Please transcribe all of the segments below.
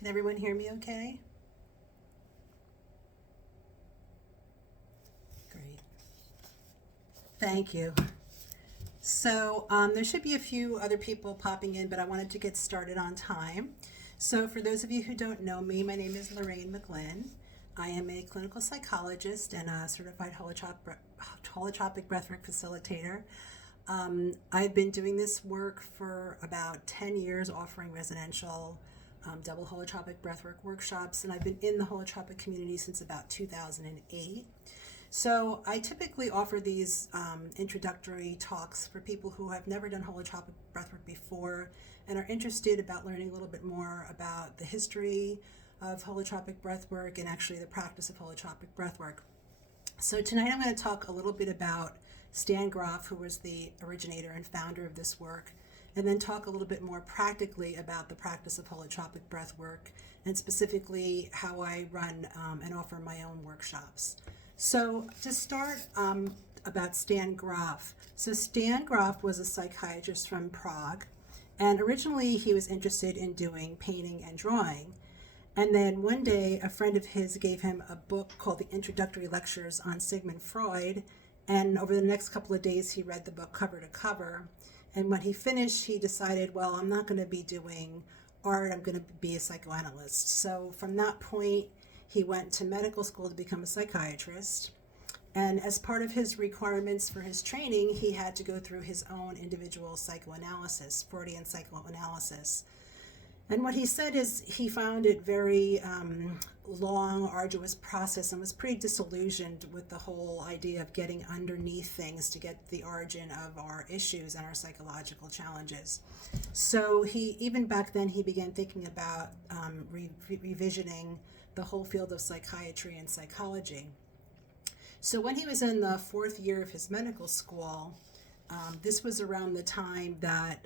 Can everyone hear me okay? Great. Thank you. There should be a few other people popping in, but I wanted to get started on time. So for those of you who don't know me, my name is Lorraine McGlynn. I am a clinical psychologist and a certified holotropic breathwork facilitator. I've been doing this work for about 10 years, offering residential double holotropic breathwork workshops, and I've been in the holotropic community since about 2008. So I typically offer these introductory talks for people who have never done holotropic breathwork before and are interested about learning a little bit more about the history of holotropic breathwork and actually the practice of holotropic breathwork. So tonight I'm going to talk a little bit about Stan Grof, who was the originator and founder of this work, and then talk a little bit more practically about the practice of holotropic breathwork and specifically how I run and offer my own workshops. So to start about Stan Grof. So Stan Grof was a psychiatrist from Prague, and originally he was interested in doing painting and drawing. And then one day a friend of his gave him a book called The Introductory Lectures on Sigmund Freud, and over the next couple of days he read the book cover to cover. And when he finished, he decided, well, I'm not going to be doing art, I'm going to be a psychoanalyst. So from that point, he went to medical school to become a psychiatrist. And as part of his requirements for his training, he had to go through his own individual psychoanalysis, Freudian psychoanalysis. And what he said is he found it very long, arduous process and was pretty disillusioned with the whole idea of getting underneath things to get the origin of our issues and our psychological challenges. So even back then, he began thinking about revisioning the whole field of psychiatry and psychology. So when he was in the fourth year of his medical school, this was around the time that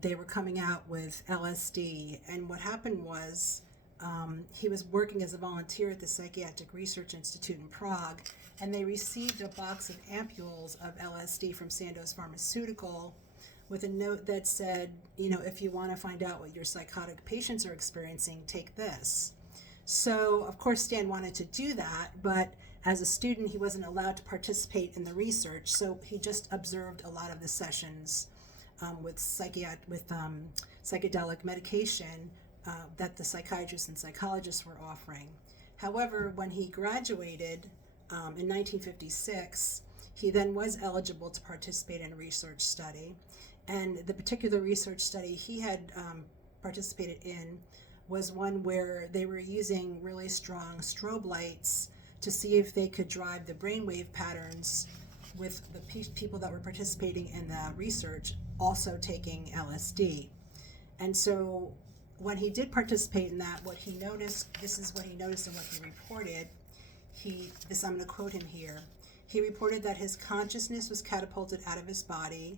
they were coming out with LSD. And what happened was he was working as a volunteer at the Psychiatric Research Institute in Prague, and they received a box of ampules of LSD from Sandoz Pharmaceutical with a note that said, if you want to find out what your psychotic patients are experiencing, take this. So, of course, Stan wanted to do that, but as a student, he wasn't allowed to participate in the research, so he just observed a lot of the sessions with psychedelic medication that the psychiatrists and psychologists were offering. However, when he graduated in 1956, he then was eligible to participate in a research study. And the particular research study he had participated in was one where they were using really strong strobe lights to see if they could drive the brainwave patterns with the people that were participating in the research also taking LSD. And so when he did participate in that, what he noticed, this is what he noticed and what he reported. I'm going to quote him here. He reported that his consciousness was catapulted out of his body.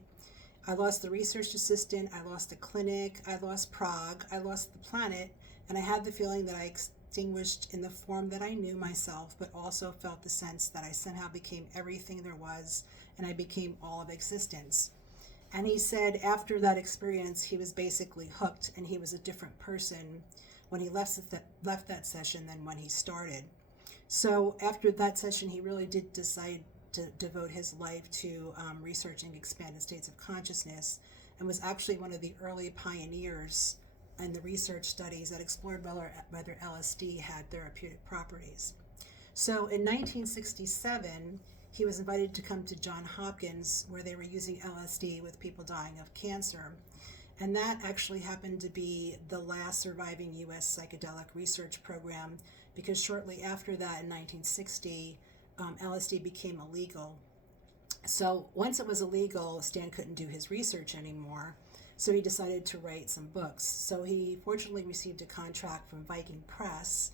I lost the research assistant, I lost the clinic, I lost Prague, I lost the planet, and I had the feeling that I extinguished in the form that I knew myself, but also felt the sense that I somehow became everything there was, and I became all of existence. And he said after that experience, he was basically hooked, and he was a different person when he left that session than when he started. So after that session, he really did decide to devote his life to researching expanded states of consciousness, and was actually one of the early pioneers in the research studies that explored whether LSD had therapeutic properties. So in 1967, he was invited to come to Johns Hopkins, where they were using LSD with people dying of cancer. And that actually happened to be the last surviving U.S. psychedelic research program, because shortly after that, in 1960, LSD became illegal. So once it was illegal, Stan couldn't do his research anymore, so he decided to write some books. So he fortunately received a contract from Viking Press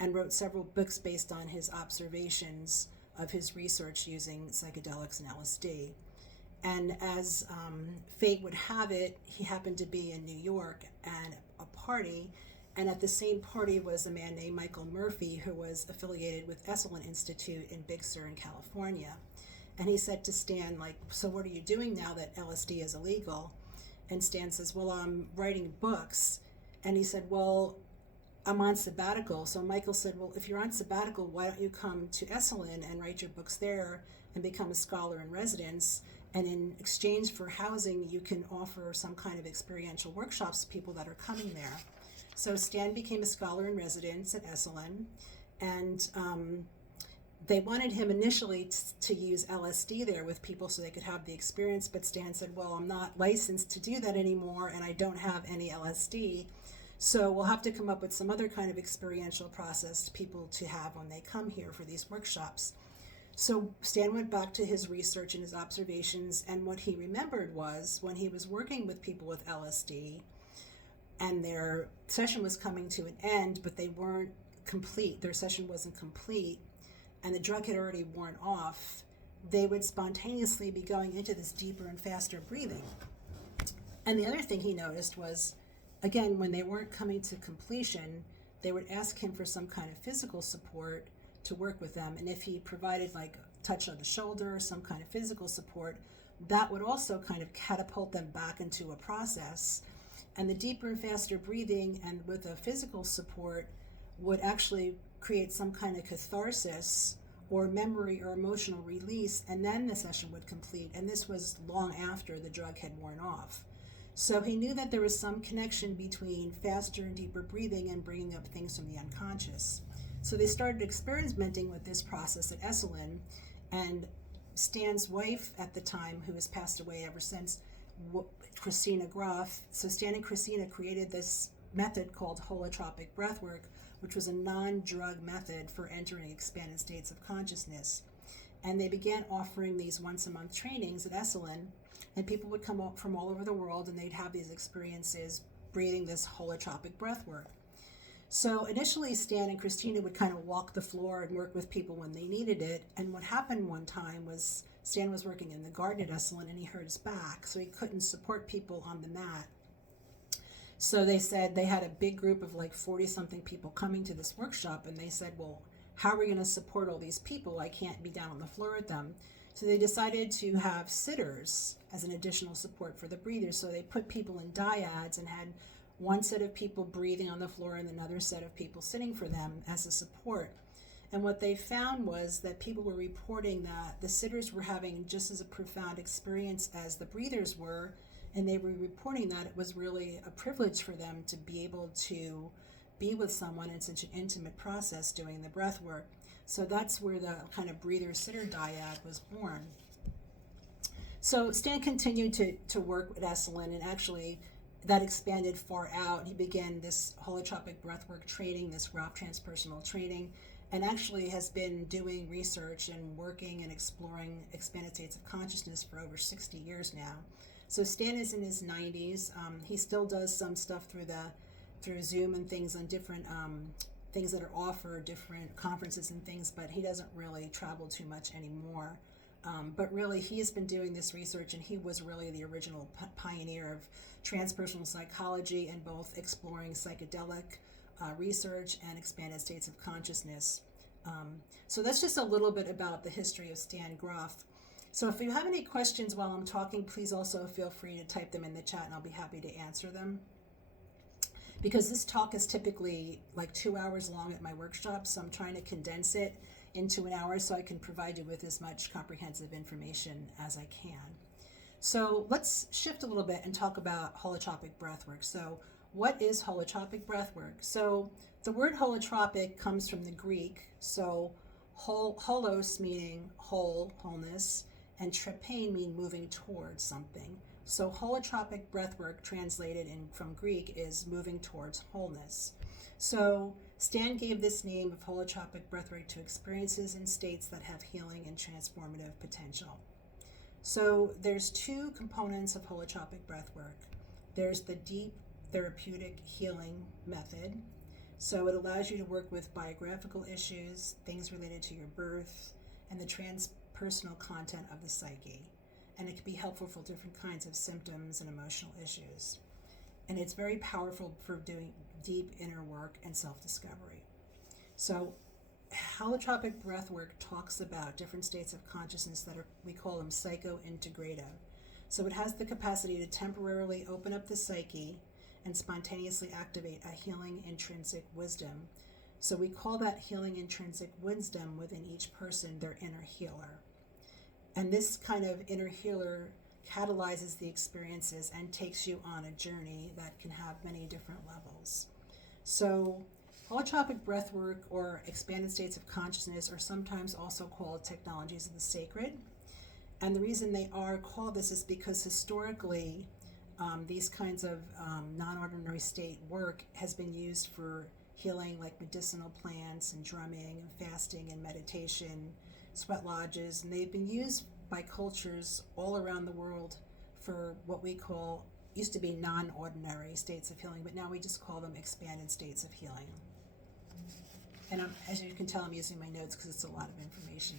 and wrote several books based on his observations of his research using psychedelics and LSD. And as fate would have it, he happened to be in New York at a party, and at the same party was a man named Michael Murphy, who was affiliated with Esalen Institute in Big Sur in California. And he said to Stan, so what are you doing now that LSD is illegal? And Stan says, well, I'm writing books. And he said, well, I'm on sabbatical. So Michael said, well, if you're on sabbatical, why don't you come to Esalen and write your books there and become a scholar in residence? And in exchange for housing, you can offer some kind of experiential workshops to people that are coming there. So Stan became a scholar in residence at Esalen, and they wanted him initially to use LSD there with people so they could have the experience, but Stan said, well, I'm not licensed to do that anymore, and I don't have any LSD, so we'll have to come up with some other kind of experiential process to people to have when they come here for these workshops. So Stan went back to his research and his observations, and what he remembered was when he was working with people with LSD and their session was coming to an end, but they weren't complete, their session wasn't complete, and the drug had already worn off, they would spontaneously be going into this deeper and faster breathing. And the other thing he noticed was, again, when they weren't coming to completion, they would ask him for some kind of physical support to work with them. And if he provided like a touch on the shoulder or some kind of physical support, that would also kind of catapult them back into a process. And the deeper and faster breathing and with a physical support would actually create some kind of catharsis or memory or emotional release, and then the session would complete. And this was long after the drug had worn off. So he knew that there was some connection between faster and deeper breathing and bringing up things from the unconscious. So they started experimenting with this process at Esalen, and Stan's wife at the time, who has passed away ever since, Christina Grof. So Stan and Christina created this method called Holotropic Breathwork, which was a non-drug method for entering expanded states of consciousness. And they began offering these once-a-month trainings at Esalen, and people would come up from all over the world and they'd have these experiences breathing this holotropic breathwork. So initially Stan and Christina would kind of walk the floor and work with people when they needed it, and what happened one time was Stan was working in the garden at Esalen and he hurt his back, so he couldn't support people on the mat. So they said they had a big group of like 40-something people coming to this workshop, and they said, well, how are we going to support all these people? I can't be down on the floor with them. So they decided to have sitters as an additional support for the breathers. So they put people in dyads and had one set of people breathing on the floor and another set of people sitting for them as a support. And what they found was that people were reporting that the sitters were having just as a profound experience as the breathers were, and they were reporting that it was really a privilege for them to be able to be with someone in such an intimate process doing the breath work. So that's where the kind of breather-sitter dyad was born. So Stan continued to work with Esalen, and actually that expanded far out. He began this holotropic breathwork training, this Grof transpersonal training, and actually has been doing research and working and exploring expanded states of consciousness for over 60 years now. So Stan is in his 90s. He still does some stuff through Zoom and things on different things that are offered, different conferences and things, but he doesn't really travel too much anymore. But really, he has been doing this research, and he was really the original pioneer of transpersonal psychology and both exploring psychedelic research and expanded states of consciousness. So that's just a little bit about the history of Stan Grof. So if you have any questions while I'm talking, please also feel free to type them in the chat, and I'll be happy to answer them. Because this talk is typically like 2 hours long at my workshop, so I'm trying to condense it into an hour so I can provide you with as much comprehensive information as I can. So let's shift a little bit and talk about holotropic breathwork. So what is holotropic breathwork? So the word holotropic comes from the Greek, so holos meaning whole, wholeness, and trepein mean moving towards something. So holotropic breathwork translated from Greek is moving towards wholeness. So Stan gave this name of holotropic breathwork to experiences and states that have healing and transformative potential. So there's two components of holotropic breathwork. There's the deep therapeutic healing method. So it allows you to work with biographical issues, things related to your birth, and the transpersonal content of the psyche. And it can be helpful for different kinds of symptoms and emotional issues. And it's very powerful for doing deep inner work and self-discovery. So holotropic breathwork talks about different states of consciousness that we call them psycho-integrative. So it has the capacity to temporarily open up the psyche and spontaneously activate a healing intrinsic wisdom. So we call that healing intrinsic wisdom within each person their inner healer. And this kind of inner healer catalyzes the experiences and takes you on a journey that can have many different levels. So holotropic breathwork or expanded states of consciousness are sometimes also called technologies of the sacred. And the reason they are called this is because historically, these kinds of non-ordinary state work has been used for healing, like medicinal plants and drumming and fasting and meditation, sweat lodges, and they've been used by cultures all around the world for what we call, used to be non-ordinary states of healing, but now we just call them expanded states of healing. And as you can tell, I'm using my notes because it's a lot of information.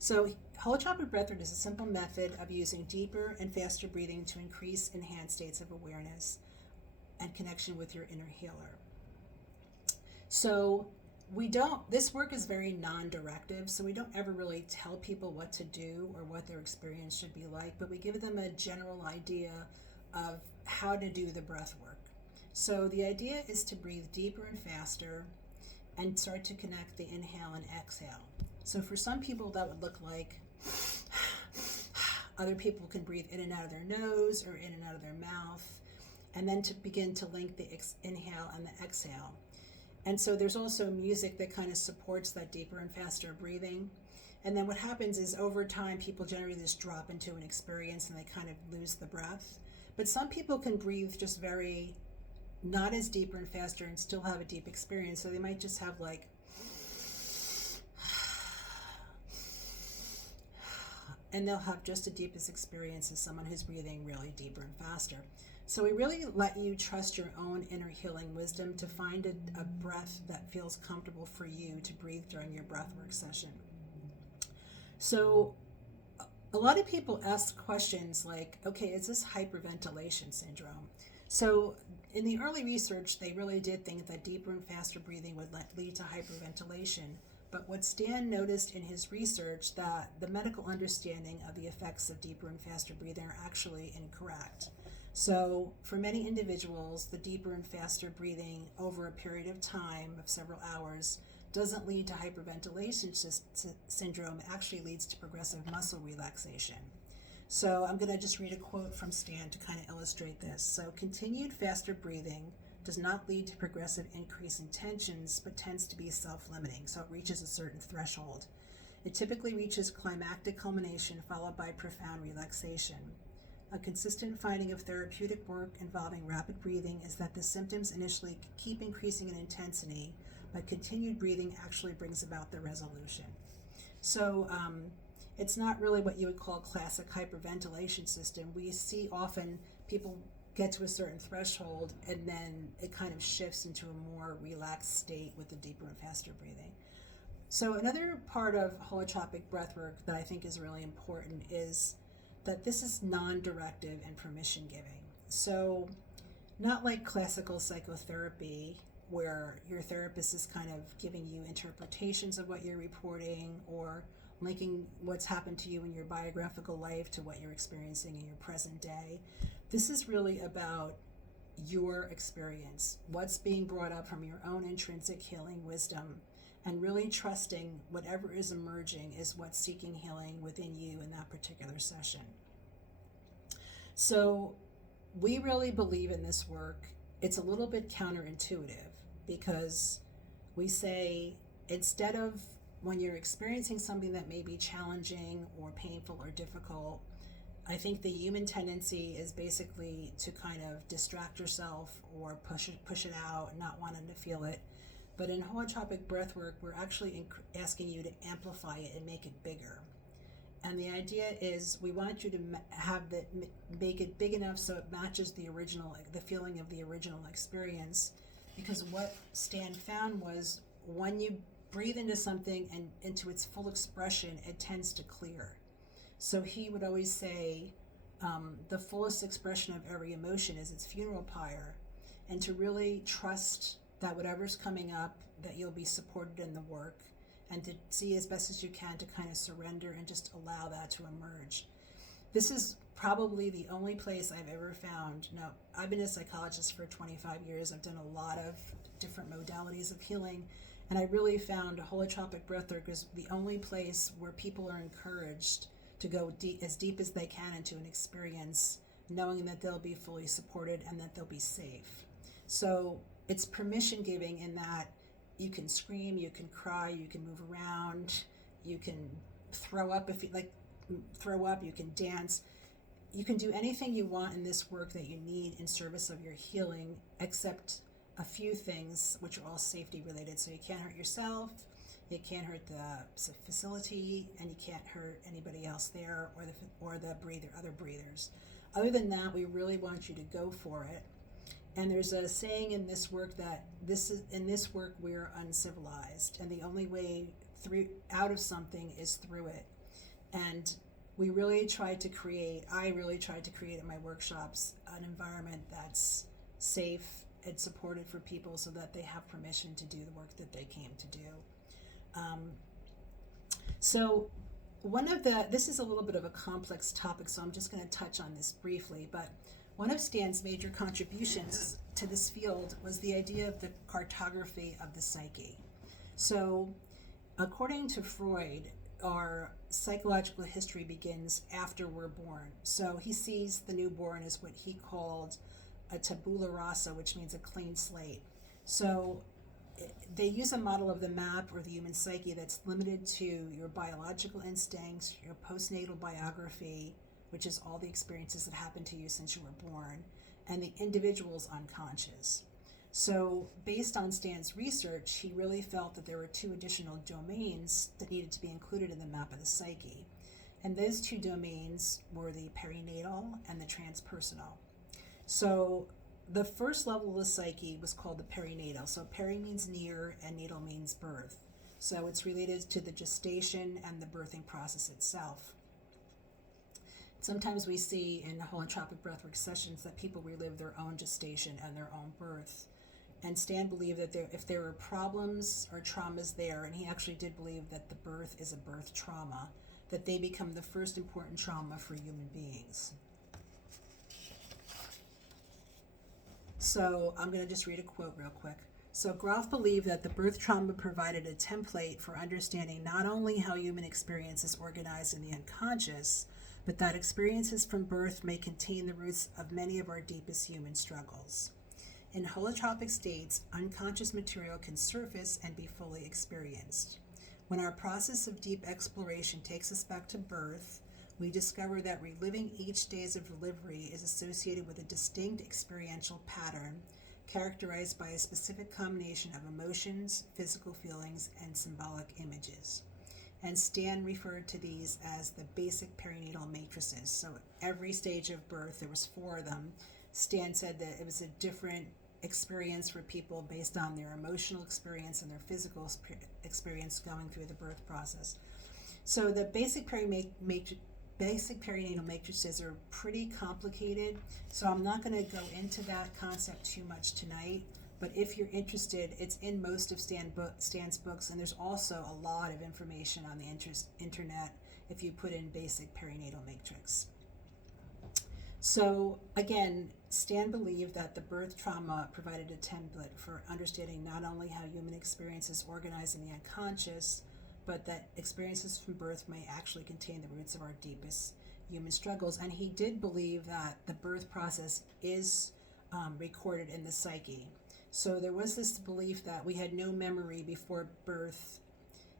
So holotropic breathwork is a simple method of using deeper and faster breathing to increase enhanced states of awareness and connection with your inner healer. So this work is very non-directive, so we don't ever really tell people what to do or what their experience should be like, but we give them a general idea of how to do the breath work. So the idea is to breathe deeper and faster and start to connect the inhale and exhale. So for some people that would look like, other people can breathe in and out of their nose or in and out of their mouth, and then to begin to link the inhale and the exhale. And so there's also music that kind of supports that deeper and faster breathing. And then what happens is over time, people generally just drop into an experience and they kind of lose the breath. But some people can breathe just very, not as deeper and faster and still have a deep experience. So they might just have like, and they'll have just the deepest experience as someone who's breathing really deeper and faster. So we really let you trust your own inner healing wisdom to find a breath that feels comfortable for you to breathe during your breathwork session. So a lot of people ask questions like, okay, is this hyperventilation syndrome? So in the early research, they really did think that deeper and faster breathing would lead to hyperventilation. But what Stan noticed in his research, that the medical understanding of the effects of deeper and faster breathing are actually incorrect. So for many individuals, the deeper and faster breathing over a period of time of several hours doesn't lead to hyperventilation syndrome. It actually leads to progressive muscle relaxation. So I'm going to just read a quote from Stan to kind of illustrate this. So continued faster breathing does not lead to progressive increase in tensions, but tends to be self-limiting. So it reaches a certain threshold. It typically reaches climactic culmination followed by profound relaxation. A consistent finding of therapeutic work involving rapid breathing is that the symptoms initially keep increasing in intensity, but continued breathing actually brings about the resolution. So it's not really what you would call classic hyperventilation system. We see often people get to a certain threshold and then it kind of shifts into a more relaxed state with the deeper and faster breathing. So another part of holotropic breathwork that I think is really important is that this is non-directive and permission giving. So not like classical psychotherapy where your therapist is kind of giving you interpretations of what you're reporting or linking what's happened to you in your biographical life to what you're experiencing in your present day. This is really about your experience, what's being brought up from your own intrinsic healing wisdom, and really trusting whatever is emerging is what's seeking healing within you in that particular session. So we really believe in this work. It's a little bit counterintuitive because we say instead of when you're experiencing something that may be challenging or painful or difficult, I think the human tendency is basically to kind of distract yourself or push it out, not wanting to feel it. But in holotropic breathwork, we're actually asking you to amplify it and make it bigger. And the idea is we want you to make it big enough so it matches the feeling of the original experience. Because what Stan found was when you breathe into something and into its full expression, it tends to clear. So he would always say, the fullest expression of every emotion is its funeral pyre, and to really trust that whatever's coming up, that you'll be supported in the work, and to see as best as you can to kind of surrender and just allow that to emerge. This is probably the only place I've ever found. Now, I've been a psychologist for 25 years. I've done a lot of different modalities of healing, and I really found holotropic breathwork is the only place where people are encouraged to go as deep as they can into an experience, knowing that they'll be fully supported and that they'll be safe. So it's permission giving in that you can scream, you can cry, you can move around, you can throw up if you like, you can dance. You can do anything you want in this work that you need in service of your healing, except a few things which are all safety related. So you can't hurt yourself, you can't hurt the facility, and you can't hurt anybody else there or the other breathers. Other than that, we really want you to go for it. And there's a saying in this work that in this work we're uncivilized, and the only way out of something is through it. And I really tried to create in my workshops an environment that's safe and supported for people so that they have permission to do the work that they came to do. So this is a little bit of a complex topic, so I'm just going to touch on this briefly, but one of Stan's major contributions to this field was the idea of the cartography of the psyche. So according to Freud, our psychological history begins after we're born. So he sees the newborn as what he called a tabula rasa, which means a clean slate. So they use a model of the map or the human psyche that's limited to your biological instincts, your postnatal biography, which is all the experiences that happened to you since you were born, and the individual's unconscious. So based on Stan's research, he really felt that there were two additional domains that needed to be included in the map of the psyche. And those two domains were the perinatal and the transpersonal. So the first level of the psyche was called the perinatal. So peri means near and natal means birth. So it's related to the gestation and the birthing process itself. Sometimes we see in holotropic breathwork sessions that people relive their own gestation and their own birth. And Stan believed that if there were problems or traumas there, and he actually did believe that the birth is a birth trauma, that they become the first important trauma for human beings. So I'm going to just read a quote real quick. So Grof believed that the birth trauma provided a template for understanding not only how human experience is organized in the unconscious, but that experiences from birth may contain the roots of many of our deepest human struggles. In holotropic states, unconscious material can surface and be fully experienced. When our process of deep exploration takes us back to birth, we discover that reliving each days of delivery is associated with a distinct experiential pattern characterized by a specific combination of emotions, physical feelings, and symbolic images. And Stan referred to these as the basic perinatal matrices. So every stage of birth, there was 4 of them. Stan said that it was a different experience for people based on their emotional experience and their physical experience going through the birth process. So the basic perinatal matrices are pretty complicated, so I'm not going to go into that concept too much tonight, but if you're interested, it's in most of Stan's books, and there's also a lot of information on the internet if you put in basic perinatal matrix. So again, Stan believed that the birth trauma provided a template for understanding not only how human experience is organized in the unconscious, but that experiences from birth may actually contain the roots of our deepest human struggles. And he did believe that the birth process is recorded in the psyche. So there was this belief that we had no memory before birth,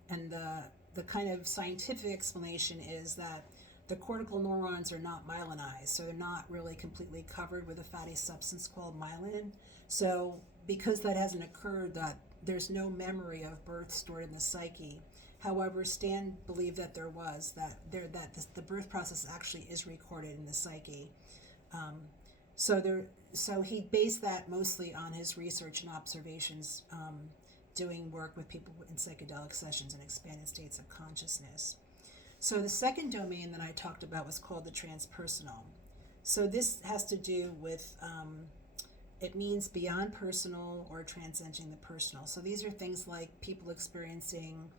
and the kind of scientific explanation is that the cortical neurons are not myelinized, so they're not really completely covered with a fatty substance called myelin. So because that hasn't occurred, that there's no memory of birth stored in the psyche. However, Stan believed that the birth process actually is recorded in the psyche. So he based that mostly on his research and observations, doing work with people in psychedelic sessions and expanded states of consciousness. So the second domain that I talked about was called the transpersonal. So this has to do with, it means beyond personal or transcending the personal. So these are things like people experiencing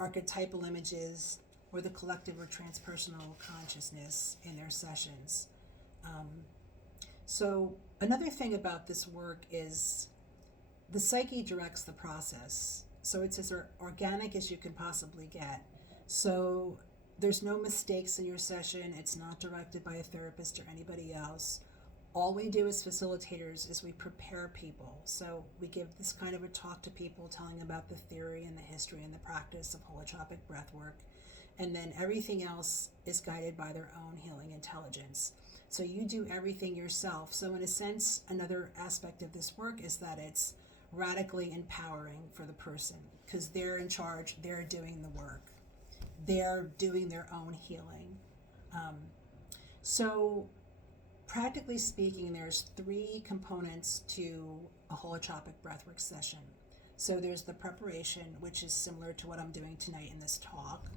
archetypal images, or the collective or transpersonal consciousness in their sessions. So another thing about this work is the psyche directs the process. So it's as organic as you can possibly get. So there's no mistakes in your session. It's not directed by a therapist or anybody else. All we do as facilitators is we prepare people. So we give this kind of a talk to people, telling about the theory and the history and the practice of holotropic breathwork. And then everything else is guided by their own healing intelligence. So you do everything yourself. So in a sense, another aspect of this work is that it's radically empowering for the person, because they're in charge, they're doing the work, they're doing their own healing. So practically speaking, there's 3 components to a holotropic breathwork session. So there's the preparation, which is similar to what I'm doing tonight in this talk.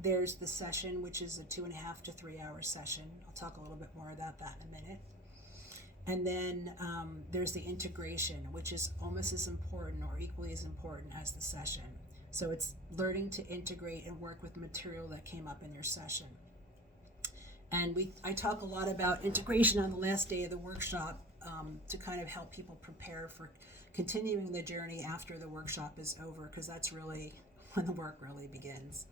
There's the session, which is a 2.5 to 3 hour session. I'll talk a little bit more about that in a minute. And then there's the integration, which is almost as important or equally as important as the session. So it's learning to integrate and work with material that came up in your session. And I talk a lot about integration on the last day of the workshop to kind of help people prepare for continuing the journey after the workshop is over, because that's really when the work really begins.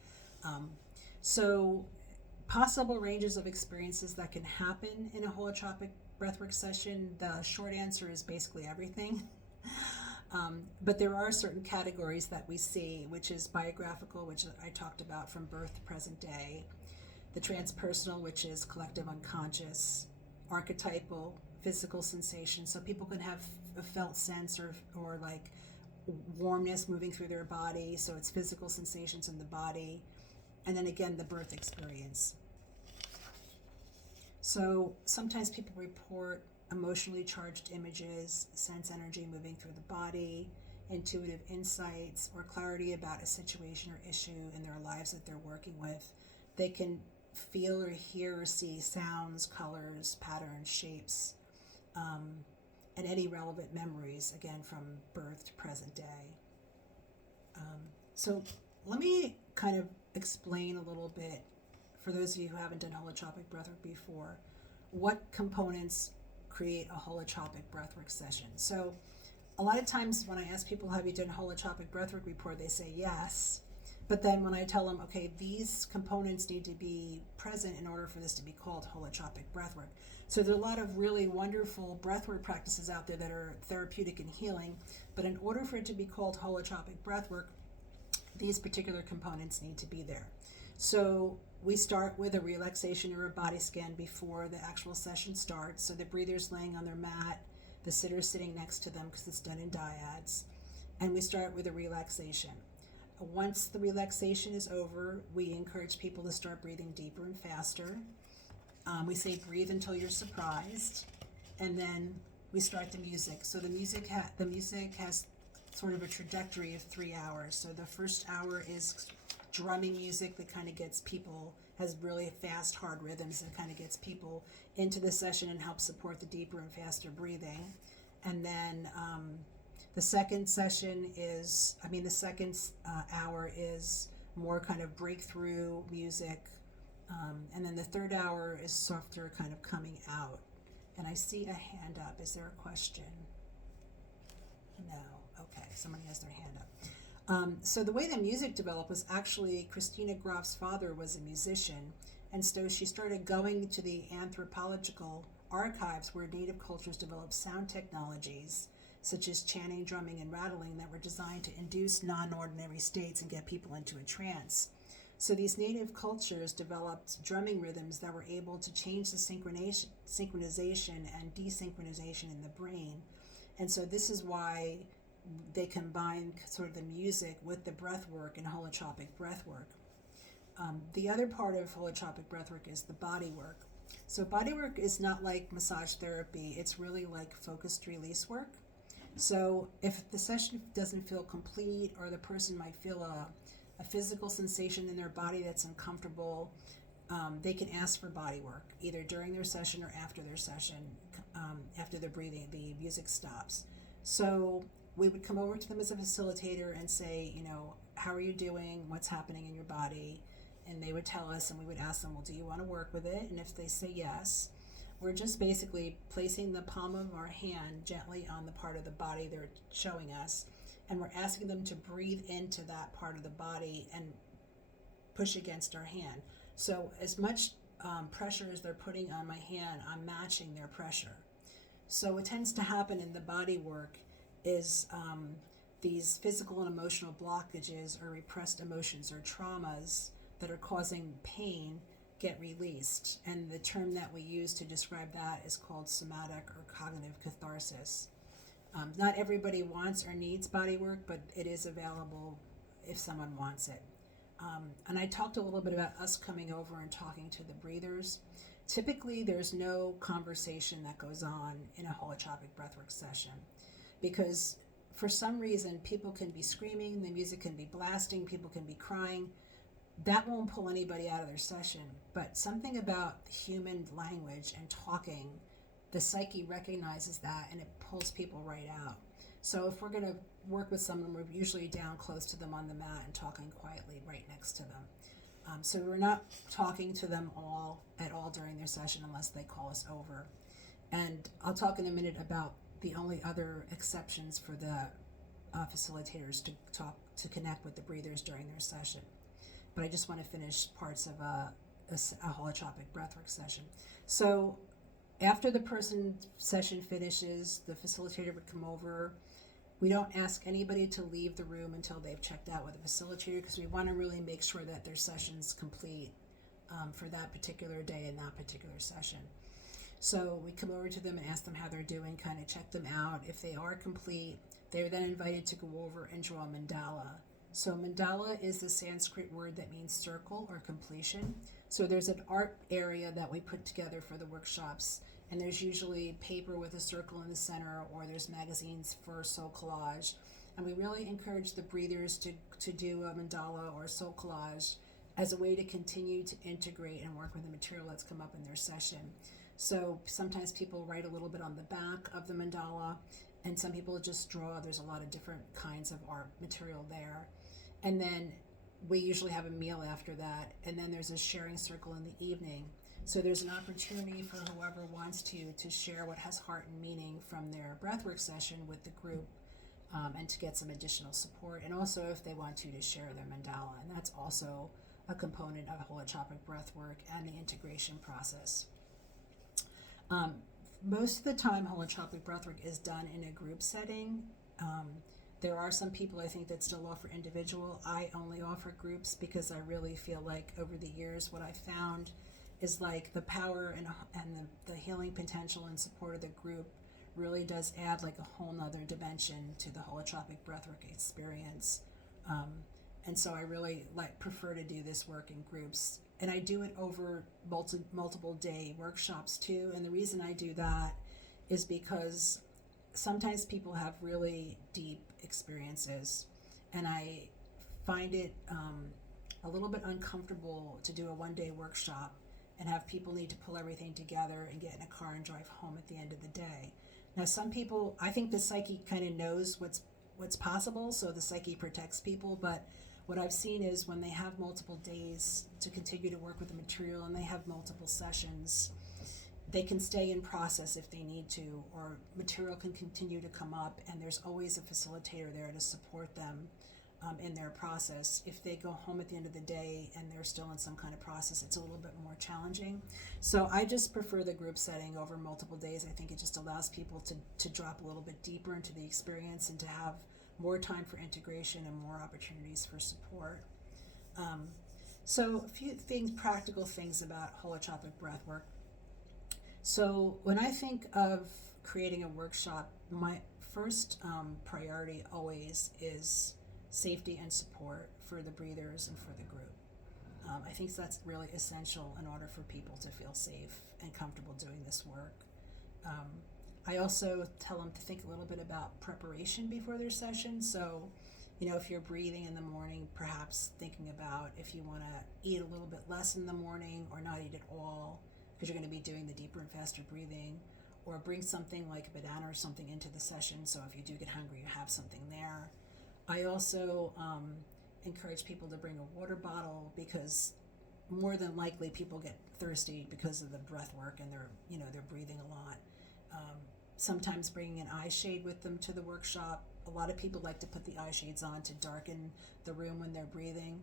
So possible ranges of experiences that can happen in a holotropic breathwork session, the short answer is basically everything. But there are certain categories that we see, which is biographical, which I talked about, from birth to present day, the transpersonal, which is collective unconscious, archetypal, physical sensation, so people can have a felt sense or like warmness moving through their body, so it's physical sensations in the body, and then again the birth experience. So sometimes people report emotionally charged images, sense energy moving through the body, intuitive insights, or clarity about a situation or issue in their lives that they're working with. They can feel or hear or see sounds, colors, patterns, shapes, and any relevant memories, again, from birth to present day. So let me kind of explain a little bit, for those of you who haven't done holotropic breathwork before, what components create a holotropic breathwork session. So a lot of times when I ask people, have you done holotropic breathwork before, they say yes. But then when I tell them, okay, these components need to be present in order for this to be called holotropic breathwork. So there are a lot of really wonderful breathwork practices out there that are therapeutic and healing, but in order for it to be called holotropic breathwork, these particular components need to be there. So we start with a relaxation or a body scan before the actual session starts. So the breather's laying on their mat, the sitter's sitting next to them because it's done in dyads, and we start with a relaxation. Once the relaxation is over, we encourage people to start breathing deeper and faster. We say breathe until you're surprised, and then we start the music. So the music has sort of a trajectory of 3 hours. So the first hour is drumming music that kind of gets people, has really fast, hard rhythms that kind of gets people into the session and helps support the deeper and faster breathing. And then the second hour is more kind of breakthrough music. And then the third hour is softer, kind of coming out. And I see a hand up. Is there a question? No. Okay, somebody has their hand up. So the way the music developed was actually Christina Grof's father was a musician, and so she started going to the anthropological archives where native cultures developed sound technologies such as chanting, drumming, and rattling that were designed to induce non-ordinary states and get people into a trance. So these native cultures developed drumming rhythms that were able to change the synchronization and desynchronization in the brain. And so this is why they combine sort of the music with the breath work and holotropic breath work. The other part of holotropic breath work is the body work. So body work is not like massage therapy. It's really like focused release work. So if the session doesn't feel complete, or the person might feel a physical sensation in their body that's uncomfortable, they can ask for body work, either during their session or after their session, after the breathing, the music stops. So we would come over to them as a facilitator and say, how are you doing? What's happening in your body? and they would tell us, and we would ask them, well, do you want to work with it? And if they say yes, we're just basically placing the palm of our hand gently on the part of the body they're showing us, and we're asking them to breathe into that part of the body and push against our hand. So as much pressure as they're putting on my hand, I'm matching their pressure. So what tends to happen in the body work is these physical and emotional blockages or repressed emotions or traumas that are causing pain get released. And the term that we use to describe that is called somatic or cognitive catharsis. Not everybody wants or needs body work, but it is available if someone wants it. And I talked a little bit about us coming over and talking to the breathers. Typically, there's no conversation that goes on in a holotropic breathwork session because for some reason, people can be screaming, the music can be blasting, people can be crying. That won't pull anybody out of their session, but something about human language and talking, the psyche recognizes that and it pulls people right out. So if we're going to work with someone, we're usually down close to them on the mat and talking quietly right next to them. So we're not talking to them at all during their session unless they call us over. And I'll talk in a minute about the only other exceptions for the facilitators to connect with the breathers during their session. But I just want to finish parts of a holotropic breathwork session. So after the person's session finishes, the facilitator would come over. We don't ask anybody to leave the room until they've checked out with a facilitator because we want to really make sure that their session's complete for that particular day and that particular session. So we come over to them and ask them how they're doing, kind of check them out. If they are complete, they're then invited to go over and draw a mandala. So mandala is the Sanskrit word that means circle or completion. So there's an art area that we put together for the workshops, and there's usually paper with a circle in the center, or there's magazines for soul collage. And we really encourage the breathers to do a mandala or a soul collage as a way to continue to integrate and work with the material that's come up in their session. So sometimes people write a little bit on the back of the mandala, and some people just draw. There's a lot of different kinds of art material there. And then we usually have a meal after that, and then there's a sharing circle in the evening. So there's an opportunity for whoever wants to share what has heart and meaning from their breathwork session with the group, and to get some additional support. And also if they want to share their mandala, and that's also a component of holotropic breathwork and the integration process. Most of the time, holotropic breathwork is done in a group setting. There are some people I think that still offer individual. I only offer groups because I really feel like over the years what I found is like the power and the healing potential and support of the group really does add like a whole nother dimension to the holotropic breathwork experience. And so I really prefer to do this work in groups. And I do it over multiple day workshops too. And the reason I do that is because sometimes people have really deep experiences, and I find it a little bit uncomfortable to do a one-day workshop and have people need to pull everything together and get in a car and drive home at the end of the day. Now, some people, I think the psyche kind of knows what's possible, so the psyche protects people, but what I've seen is when they have multiple days to continue to work with the material and they have multiple sessions, they can stay in process if they need to, or material can continue to come up, and there's always a facilitator there to support them in their process. If they go home at the end of the day and they're still in some kind of process, it's a little bit more challenging. So I just prefer the group setting over multiple days. I think it just allows people to drop a little bit deeper into the experience and to have more time for integration and more opportunities for support. So a few things, practical things about holotropic breathwork. So when I think of creating a workshop, my first priority always is safety and support for the breathers and for the group. I think that's really essential in order for people to feel safe and comfortable doing this work. I also tell them to think a little bit about preparation before their session. So, if you're breathing in the morning, perhaps thinking about if you want to eat a little bit less in the morning or not eat at all, because you're going to be doing the deeper and faster breathing, or bring something like a banana or something into the session, so if you do get hungry, you have something there. I also encourage people to bring a water bottle, because more than likely people get thirsty because of the breath work, and they're breathing a lot. Sometimes bringing an eye shade with them to the workshop. A lot of people like to put the eye shades on to darken the room when they're breathing.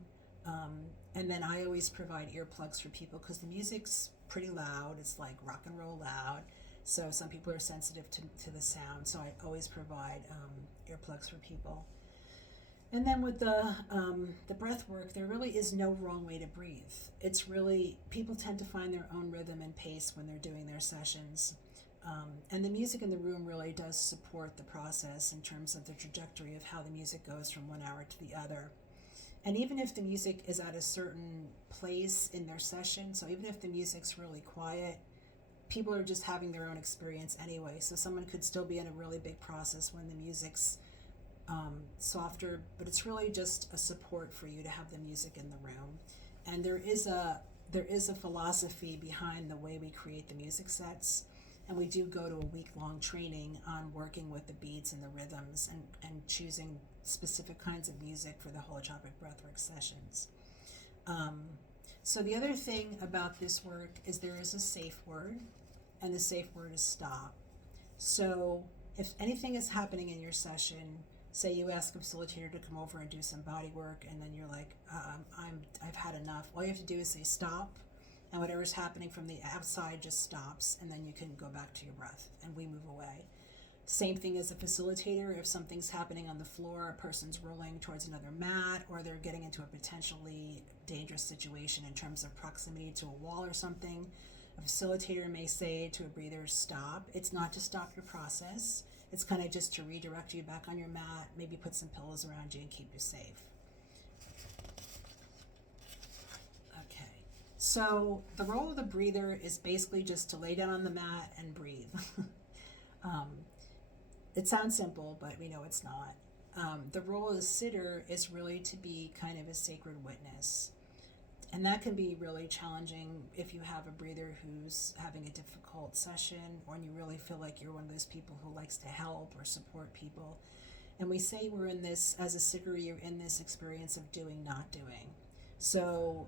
And then I always provide earplugs for people because the music's pretty loud. It's like rock and roll loud. So some people are sensitive to the sound. So I always provide earplugs for people. And then with the breath work, there really is no wrong way to breathe. It's really, people tend to find their own rhythm and pace when they're doing their sessions. And the music in the room really does support the process in terms of the trajectory of how the music goes from one hour to the other. And even if the music is at a certain place in their session, so even if the music's really quiet, people are just having their own experience anyway. So someone could still be in a really big process when the music's softer, but it's really just a support for you to have the music in the room. And there is a philosophy behind the way we create the music sets. And we do go to a week-long training on working with the beats and the rhythms and choosing specific kinds of music for the holotropic breathwork sessions. So the other thing about this work is there is a safe word, and the safe word is stop. So if anything is happening in your session, say you ask a facilitator to come over and do some body work, and then you're like, I've had enough. All you have to do is say stop, and whatever's happening from the outside just stops, and then you can go back to your breath, and we move away. Same thing as a facilitator. If something's happening on the floor, a person's rolling towards another mat, or they're getting into a potentially dangerous situation in terms of proximity to a wall or something, a facilitator may say to a breather, stop. It's not to stop your process. It's kind of just to redirect you back on your mat, maybe put some pillows around you and keep you safe. Okay, so the role of the breather is basically just to lay down on the mat and breathe. It sounds simple, but we know it's not. The role of the sitter is really to be kind of a sacred witness. And that can be really challenging if you have a breather who's having a difficult session, or you really feel like you're one of those people who likes to help or support people. And we say we're in this, as a sitter, you're in this experience of doing, not doing. So,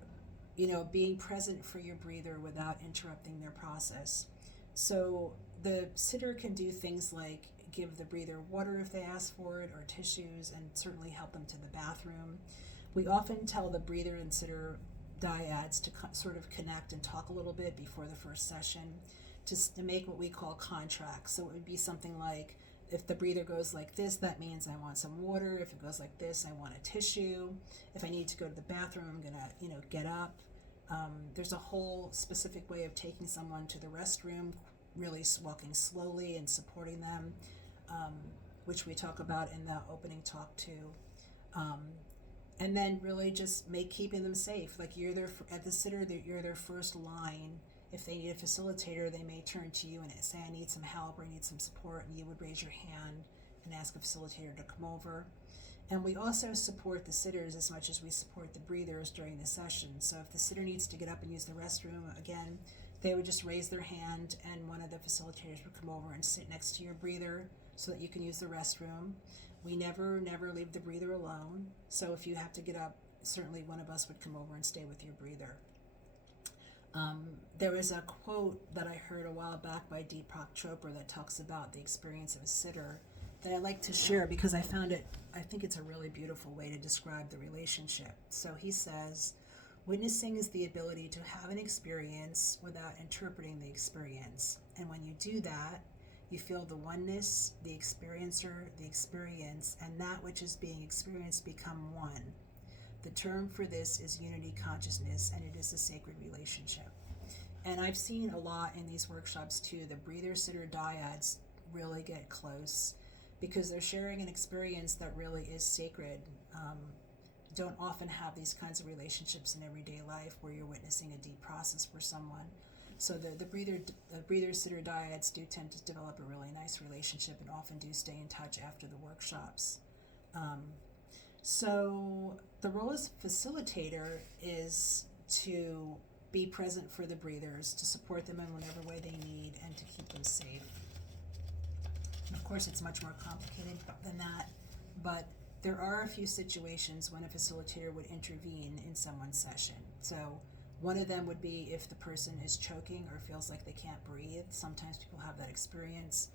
being present for your breather without interrupting their process. So the sitter can do things like give the breather water if they ask for it, or tissues, and certainly help them to the bathroom. We often tell the breather and sitter dyads to sort of connect and talk a little bit before the first session to make what we call contracts. So it would be something like, if the breather goes like this, that means I want some water. If it goes like this, I want a tissue. If I need to go to the bathroom, I'm gonna, get up. There's a whole specific way of taking someone to the restroom, really walking slowly and supporting them, which we talk about in the opening talk too. And then really just keeping them safe. Like you're there at the sitter, you're their first line. If they need a facilitator, they may turn to you and say, I need some help or I need some support, and you would raise your hand and ask a facilitator to come over. And we also support the sitters as much as we support the breathers during the session. So if the sitter needs to get up and use the restroom, again, they would just raise their hand and one of the facilitators would come over and sit next to your breather so that you can use the restroom. We never leave the breather alone. So if you have to get up, certainly one of us would come over and stay with your breather. There was a quote that I heard a while back by Deepak Chopra that talks about the experience of a sitter that I like to share because I think it's a really beautiful way to describe the relationship. So he says, witnessing is the ability to have an experience without interpreting the experience. And when you do that, you feel the oneness, the experiencer, the experience, and that which is being experienced become one. The term for this is unity consciousness, and it is a sacred relationship. And I've seen a lot in these workshops too. The breather, sitter, dyads really get close because they're sharing an experience that really is sacred. Don't often have these kinds of relationships in everyday life where you're witnessing a deep process for someone. So the breather, sitter, dyads do tend to develop a really nice relationship and often do stay in touch after the workshops. So the role as facilitator is to be present for the breathers, to support them in whatever way they need, and to keep them safe. And of course, it's much more complicated than that, but there are a few situations when a facilitator would intervene in someone's session. So One of them would be if the person is choking or feels like they can't breathe. Sometimes people have that experience,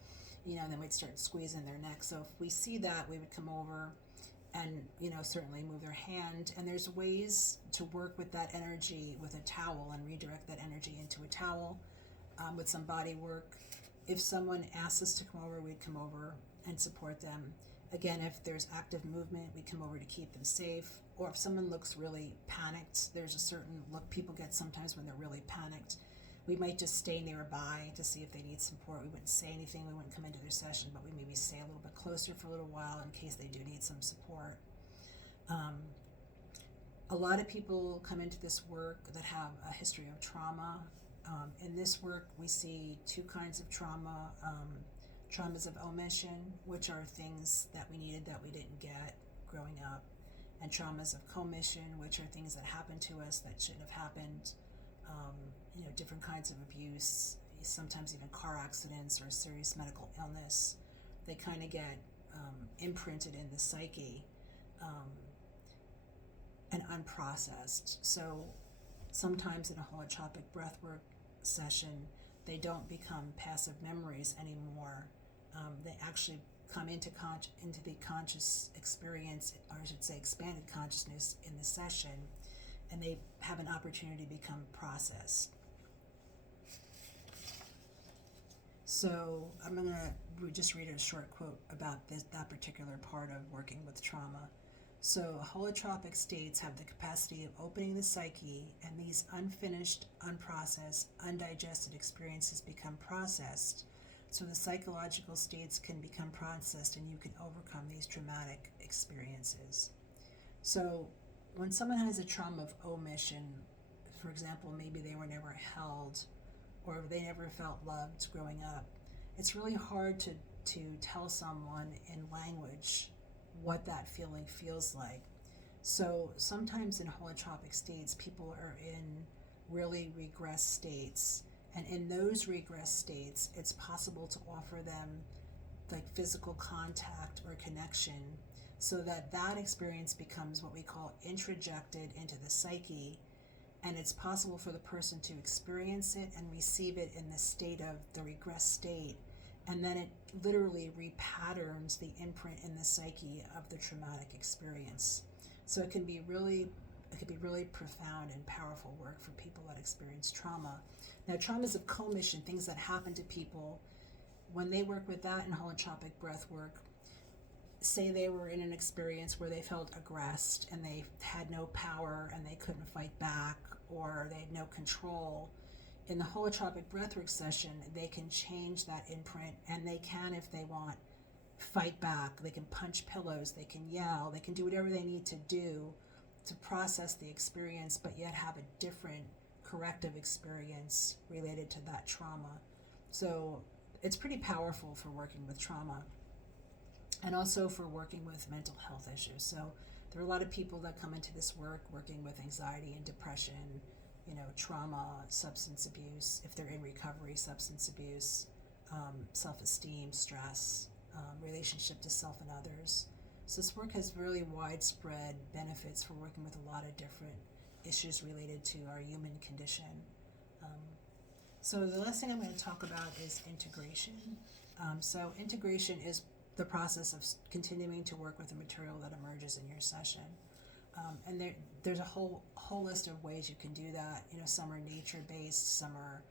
then we'd start squeezing their neck. So if we see that, we would come over and, certainly move their hand. And there's ways to work with that energy with a towel and redirect that energy into a towel with some body work. If someone asks us to come over, we'd come over and support them. Again, if there's active movement, we come over to keep them safe. Or if someone looks really panicked, there's a certain look people get sometimes when they're really panicked. We might just stay nearby to see if they need support. We wouldn't say anything, we wouldn't come into their session, but we maybe stay a little bit closer for a little while in case they do need some support. A lot of people come into this work that have a history of trauma. In this work, we see two kinds of trauma. Traumas of omission, which are things that we needed that we didn't get growing up, and traumas of commission, which are things that happened to us that shouldn't have happened. Different kinds of abuse, sometimes even car accidents or serious medical illness. They kind of get imprinted in the psyche and unprocessed. So sometimes in a holotropic breathwork session, they don't become passive memories anymore. They actually come into the conscious experience, or I should say expanded consciousness in the session, and they have an opportunity to become processed. So I'm going to just read a short quote about that particular part of working with trauma. So holotropic states have the capacity of opening the psyche, and these unfinished, unprocessed, undigested experiences become processed. So the psychological states can become processed and you can overcome these traumatic experiences. So when someone has a trauma of omission, for example, maybe they were never held or they never felt loved growing up, it's really hard to tell someone in language what that feeling feels like. So sometimes in holotropic states, people are in really regressed states. And in those regress states, it's possible to offer them like physical contact or connection so that experience becomes what we call introjected into the psyche. And it's possible for the person to experience it and receive it in the state of the regress state. And then it literally repatterns the imprint in the psyche of the traumatic experience. So it can be really profound and powerful work for people that experience trauma. Now, traumas of commission, things that happen to people, when they work with that in holotropic breath work, say they were in an experience where they felt aggressed and they had no power and they couldn't fight back, or they had no control. In the holotropic breathwork session, they can change that imprint, and they can, if they want, fight back. They can punch pillows, they can yell, they can do whatever they need to do to process the experience, but yet have a different corrective experience related to that trauma. So it's pretty powerful for working with trauma and also for working with mental health issues. So there are a lot of people that come into this work working with anxiety and depression, trauma, substance abuse, if they're in recovery, substance abuse, self-esteem, stress, relationship to self and others. So this work has really widespread benefits for working with a lot of different issues related to our human condition. So the last thing I'm going to talk about is integration. So integration is the process of continuing to work with the material that emerges in your session. And there's a whole list of ways you can do that. Some are nature-based, some are,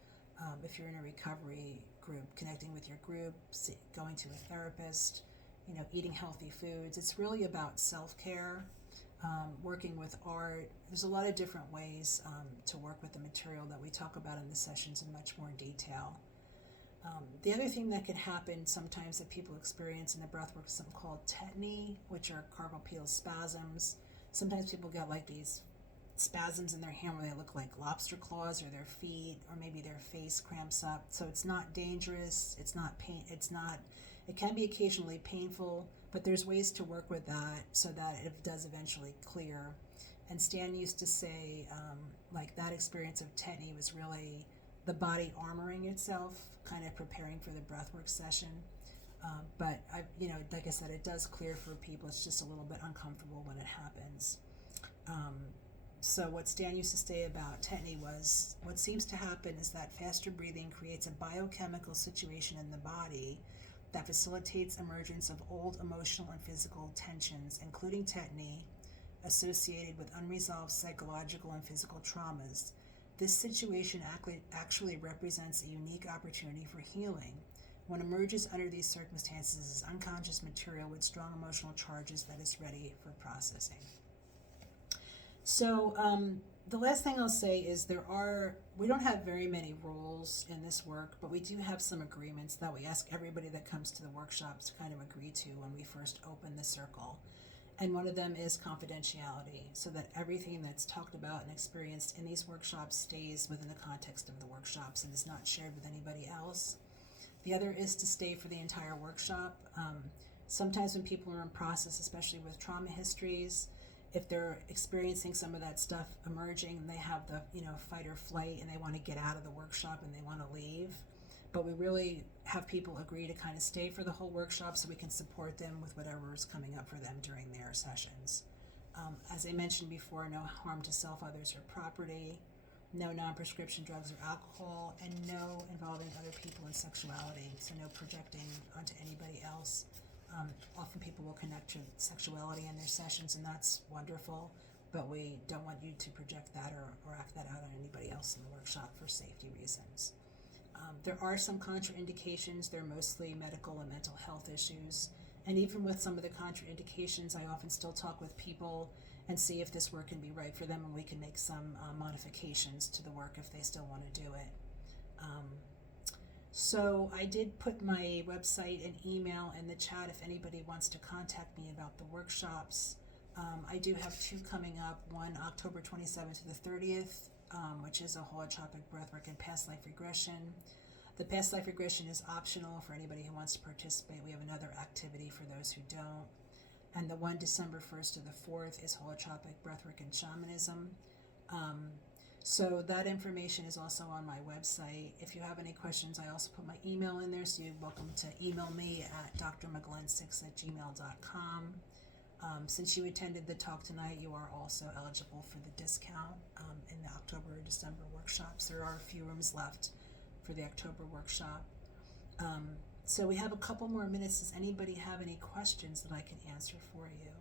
if you're in a recovery group, connecting with your group, going to a therapist, eating healthy foods. It's really about self-care, working with art. There's a lot of different ways to work with the material that we talk about in the sessions in much more detail. The other thing that can happen sometimes that people experience in the breathwork is something called tetany, which are carpal pedal spasms. Sometimes people get like these spasms in their hand where they look like lobster claws, or their feet, or maybe their face cramps up. So it's not dangerous, it's not pain, it can be occasionally painful, but there's ways to work with that so that it does eventually clear. And Stan used to say, like that experience of tetany was really the body armoring itself, kind of preparing for the breathwork session. But like I said, it does clear for people. It's just a little bit uncomfortable when it happens. So what Stan used to say about tetany was, what seems to happen is that faster breathing creates a biochemical situation in the body that facilitates emergence of old emotional and physical tensions, including tetany, associated with unresolved psychological and physical traumas. This situation actually represents a unique opportunity for healing. What emerges under these circumstances is unconscious material with strong emotional charges that is ready for processing. So the last thing I'll say is we don't have very many rules in this work, but we do have some agreements that we ask everybody that comes to the workshops to kind of agree to when we first open the circle. And one of them is confidentiality, so that everything that's talked about and experienced in these workshops stays within the context of the workshops and is not shared with anybody else. The other is to stay for the entire workshop. Sometimes when people are in process, especially with trauma histories, if they're experiencing some of that stuff emerging and they have the fight or flight and they want to get out of the workshop and they want to leave, but we really have people agree to kind of stay for the whole workshop so we can support them with whatever is coming up for them during their sessions. As I mentioned before, no harm to self, others, or property, no non-prescription drugs or alcohol, and no involving other people in sexuality, so no projecting onto anybody else. Often people will connect to sexuality in their sessions, and that's wonderful, but we don't want you to project that or act that out on anybody else in the workshop for safety reasons. There are some contraindications. They're mostly medical and mental health issues, and even with some of the contraindications, I often still talk with people and see if this work can be right for them, and we can make some modifications to the work if they still want to do it. So I did put my website and email in the chat if anybody wants to contact me about the workshops. I do have two coming up, one October 27th to the 30th, which is a holotropic breathwork and past life regression. The past life regression is optional for anybody who wants to participate. We have another activity for those who don't. And the one December 1st to the 4th is holotropic breathwork and shamanism. So that information is also on my website. If you have any questions, I also put my email in there, so you're welcome to email me at drmcglenn6@gmail.com. Since you attended the talk tonight, you are also eligible for the discount in the October or December workshops. There are a few rooms left for the October workshop. So we have a couple more minutes. Does anybody have any questions that I can answer for you?